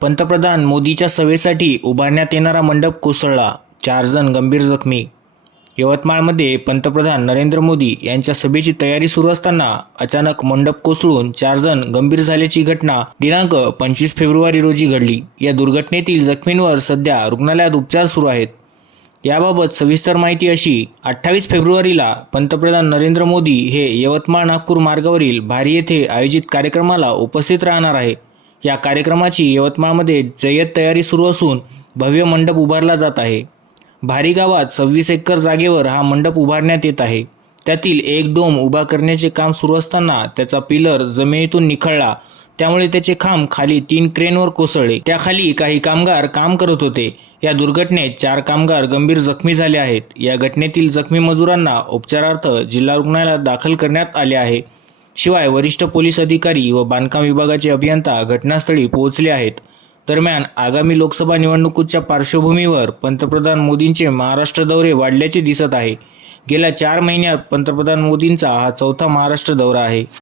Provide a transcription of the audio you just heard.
पंतप्रधान मोदीच्या सभेसाठी उभारण्यात येणारा मंडप कोसळला. चार जण गंभीर जखमी. यवतमाळमध्ये पंतप्रधान नरेंद्र मोदी यांच्या सभेची तयारी सुरू असताना अचानक मंडप कोसळून चार जण गंभीर झाल्याची घटना दिनांक पंचवीस फेब्रुवारी रोजी घडली. या दुर्घटनेतील जखमींवर सध्या रुग्णालयात उपचार सुरू आहेत. याबाबत सविस्तर माहिती अशी अठ्ठावीस फेब्रुवारीला पंतप्रधान नरेंद्र मोदी हे यवतमाळ नागपूर मार्गावरील भारी येथे आयोजित कार्यक्रमाला उपस्थित राहणार आहे या कार्यक्रमाची यवतमाळमध्ये जय्यत तयारी सुरू असून भव्य मंडप उभारला जात आहे. भारी गावात सव्वीस एकर जागेवर हा मंडप उभारण्यात येत आहे. त्यातील एक डोम उभा करण्याचे काम सुरू असताना त्याचा पिलर जमिनीतून निखळला. त्यामुळे त्याचे खांब खाली तीन क्रेनवर कोसळले. त्याखाली काही कामगार काम करत होते. या दुर्घटनेत चार कामगार गंभीर जखमी झाले आहेत. या घटनेतील जखमी मजुरांना उपचारार्थ जिल्हा रुग्णालयात दाखल करण्यात आले आहे. शिवाय वरिष्ठ पोलीस अधिकारी व बांधकाम विभागाचे अभियंता घटनास्थळी पोहोचले आहेत. दरम्यान आगामी लोकसभा निवडणुकीच्या पार्श्वभूमीवर पंतप्रधान मोदींचे महाराष्ट्र दौरे वाढल्याचे दिसत आहे. गेल्या चार महिन्यात पंतप्रधान मोदींचा हा चौथा महाराष्ट्र दौरा आहे.